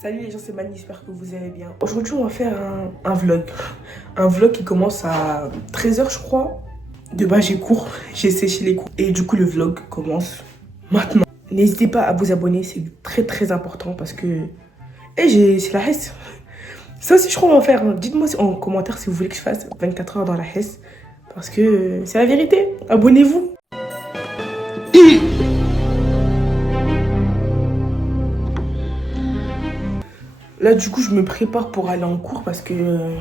Salut les gens, c'est Mani, j'espère que vous allez bien. Aujourd'hui, on va faire un vlog. Un vlog qui commence à 13 h, je crois. De bas, j'ai cours, j'ai séché les cours. Et du coup, le vlog commence maintenant. N'hésitez pas à vous abonner, c'est très important parce que... c'est la Hesse. Ça aussi, je crois qu'on va faire. Dites-moi en commentaire si vous voulez que je fasse 24 h dans la Hesse. Parce que c'est la vérité. Abonnez-vous. Là, du coup, je me prépare pour aller en cours parce que...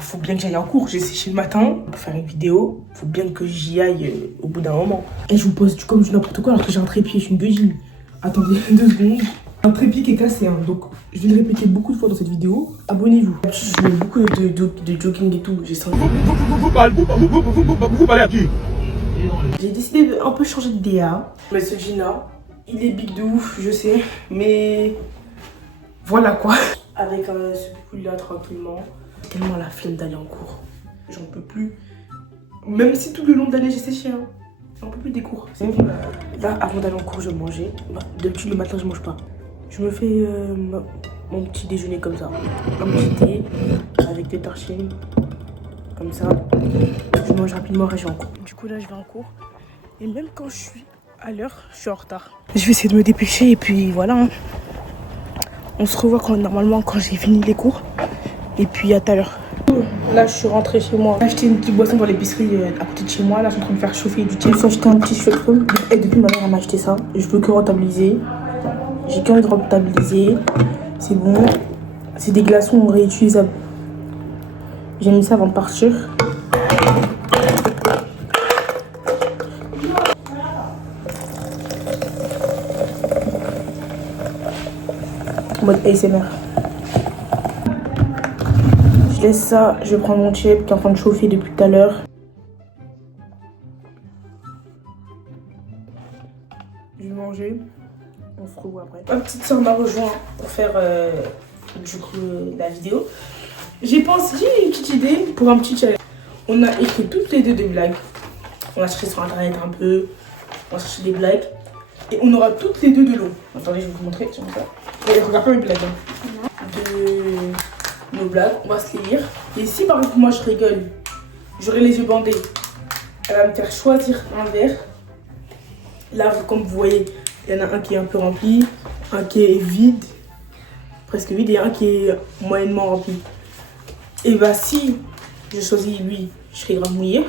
faut bien que j'aille en cours. J'ai séché le matin pour faire une vidéo. Faut bien que j'y aille au bout d'un moment. Et je vous pose comme du n'importe quoi alors que j'ai un trépied, je suis une gueudine. Attendez 2 secondes. Un trépied qui est cassé, hein. Donc je vais le répéter beaucoup de fois dans cette vidéo. Abonnez-vous. Je mets beaucoup de jogging et tout. J'ai senti. Vous parlez à qui? J'ai décidé de un peu changer de DA. Mais ce jean-là, il est big de ouf, je sais. Mais... voilà quoi. Avec ce pull-là tranquillement. Tellement la flemme d'aller en cours. J'en peux plus. Même si tout le long d'année j'ai séché. Hein. J'en peux plus des cours. Là, avant d'aller en cours, je mangeais. D'habitude, le matin, je mange pas. Je me fais mon petit déjeuner comme ça. Un petit thé avec des tartines. Comme ça. Je mange rapidement et je vais en cours. Du coup, là, je vais en cours. Et même quand je suis à l'heure, je suis en retard. Je vais essayer de me dépêcher et puis voilà. Hein. On se revoit normalement quand j'ai fini les cours. Et puis à tout à l'heure. Là, je suis rentrée chez moi. J'ai acheté une petite boisson dans l'épicerie à côté de chez moi. Là, je suis en train de faire chauffer du thé. Je me suis acheté un petit cheveu. Et depuis, ma mère m'a acheté ça. Je veux que rentabiliser. J'ai qu'envie de rentabiliser. C'est bon. C'est des glaçons réutilisables. J'ai mis ça avant de partir. En mode ASMR. Je laisse ça, je vais prendre mon chip qui est en train de chauffer depuis tout à l'heure. Je vais manger, on se revoit après. Ma petite soeur m'a rejoint pour faire du coup la vidéo. J'ai une petite idée pour un petit challenge. On a écrit toutes les deux des blagues. On a cherché sur internet un peu, on a cherché des blagues. Et on aura toutes les deux de l'eau. Attendez, je vais vous montrer, tiens ça. Et regarde pas mes blagues. Hein. Nos blagues, on va se les lire. Et si par exemple moi je rigole, j'aurai les yeux bandés, elle va me faire choisir un verre. Là, comme vous voyez, il y en a un qui est un peu rempli, un qui est vide, presque vide, et un qui est moyennement rempli. Et bah si je choisis lui, je serai grave mouillée.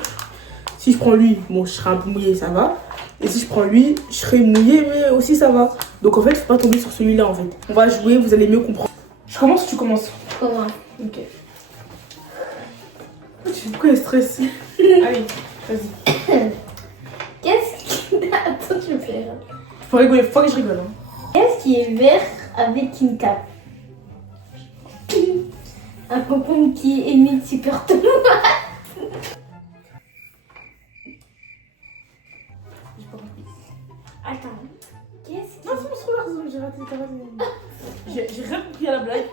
Si je prends lui, bon je serai un peu mouillée, ça va. Et si je prends lui, je serai mouillée, mais aussi ça va. Donc en fait, faut pas tomber sur celui-là en fait. On va jouer, vous allez mieux comprendre. Je commence ou tu commences? Comment? Ok. Pourquoi elle est stressée? Allez, vas-y. Qu'est-ce qui... Attends, tu me fais rire. Faut rigoler, faut pas que je rigole. Hein. Qu'est-ce qui est vert avec une cape? Un concombre qui émet super tomate. J'ai pas compris. Attends. Qu'est-ce qui... Non, c'est mon sourire, j'ai raté, t'as raté. J'ai rien compris à la blague.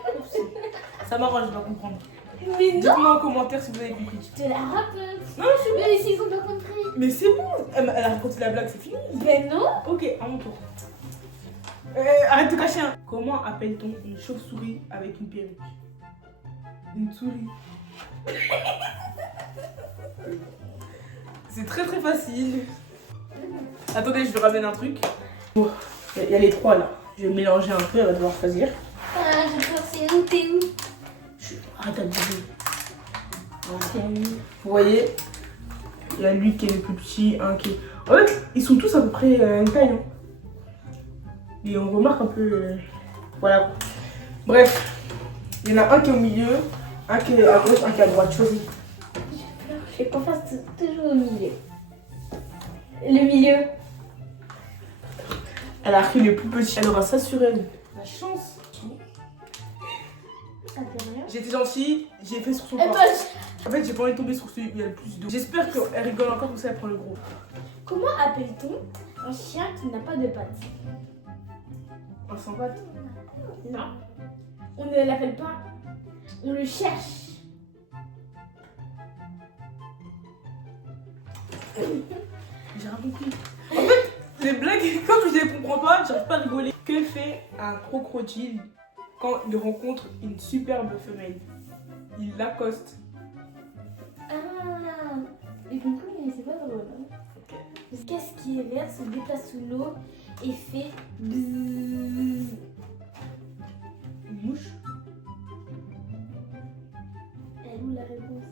Ça m'arrange, je dois comprendre. Mais non. Dites-moi en commentaire si vous avez compris. Je te la rappelle. Non, c'est bon. Mais s'ils ont pas compris. Mais c'est bon. Elle a raconté la blague, c'est fini. Ben non. Ok, à mon tour. Arrête de cacher un. Comment appelle-t-on une chauve-souris avec une perruque? Une souris. C'est très facile. Attendez, je vais ramener un truc. Bon, il y a les trois là. Je vais mélanger un peu, elle va devoir choisir. Ah, je pensais où t'es où? Arrête d'abuser. Vous voyez, il y a lui qui est le plus petit, un qui est... En fait, ils sont tous à peu près une taille. Hein. Et on remarque un peu... Voilà. Bref, il y en a un qui est au milieu, un qui est à gauche, un qui est à droite. Choisis. Je vais qu'on fasse toujours au milieu. Le milieu. Elle a pris le plus petit. Elle aura ça sur elle. La chance. Ça fait rien. J'étais gentille, j'ai fait sur son Eh corps. ben, En fait, j'ai pas envie de tomber sur celui où il y a le plus d'eau. J'espère qu'elle rigole encore, comme ça elle prend le gros. comment appelle-t-on un chien qui n'a pas de pattes? Un sans pattes. Non. On ne l'appelle pas. On le cherche. J'ai rien compris. En fait, les blagues, quand je les comprends pas, j'arrive pas à rigoler. Que fait un crocodile quand il rencontre une superbe femelle? Il l'accoste. Ah, j'ai compris, mais c'est pas drôle. Hein. Ok. Qu'est-ce qui est vert, se déplace sous l'eau et fait bzzz? Une mouche? Elle est où la réponse?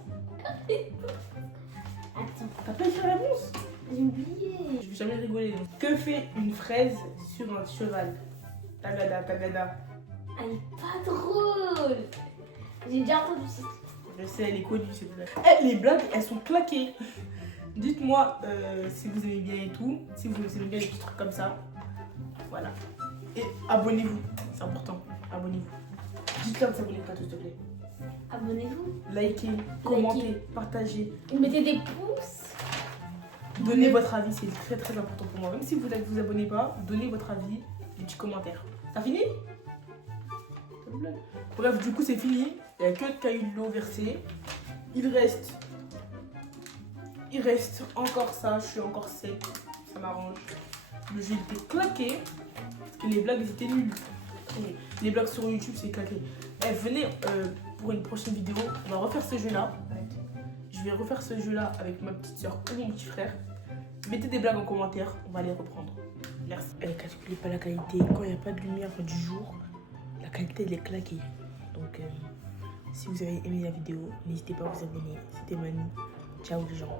Attends, T'as pas écrit la réponse? j'ai oublié. Je vais jamais rigoler. Que fait une fraise sur un cheval? Tagada, tagada. Elle est pas drôle. J'ai déjà entendu ça. Je sais, elle est connue cette blague. Eh, les blagues, elles sont claquées. Dites-moi si vous aimez bien et tout. Si vous aimez bien les petits trucs comme ça. Voilà. Et abonnez-vous. C'est important. Abonnez-vous. Dites-leur que ça vous les plateaux, s'il te plaît. Abonnez-vous. Likez, commentez, partagez. Mettez des pouces. Donnez votre avis, c'est très très important pour moi. Même si vous ne vous abonnez pas, donnez votre avis, des petits commentaires. Ça fini? Bref, du coup c'est fini. Il n'y a que de cailloux de l'eau versés. Il reste encore ça, je suis encore sec. Ça m'arrange. Le jeu était claqué. Parce que les blagues elles étaient nulles. Les blagues sur YouTube c'est claqué. Eh, venez pour une prochaine vidéo. On va refaire ce jeu là. Je vais refaire ce jeu là avec ma petite soeur ou mon petit frère. Mettez des blagues en commentaire, on va les reprendre. Merci. Calculez pas la qualité. Quand il n'y a pas de lumière du jour, la qualité elle est claquée. Donc si vous avez aimé la vidéo, n'hésitez pas à vous abonner. C'était Manu. Ciao les gens.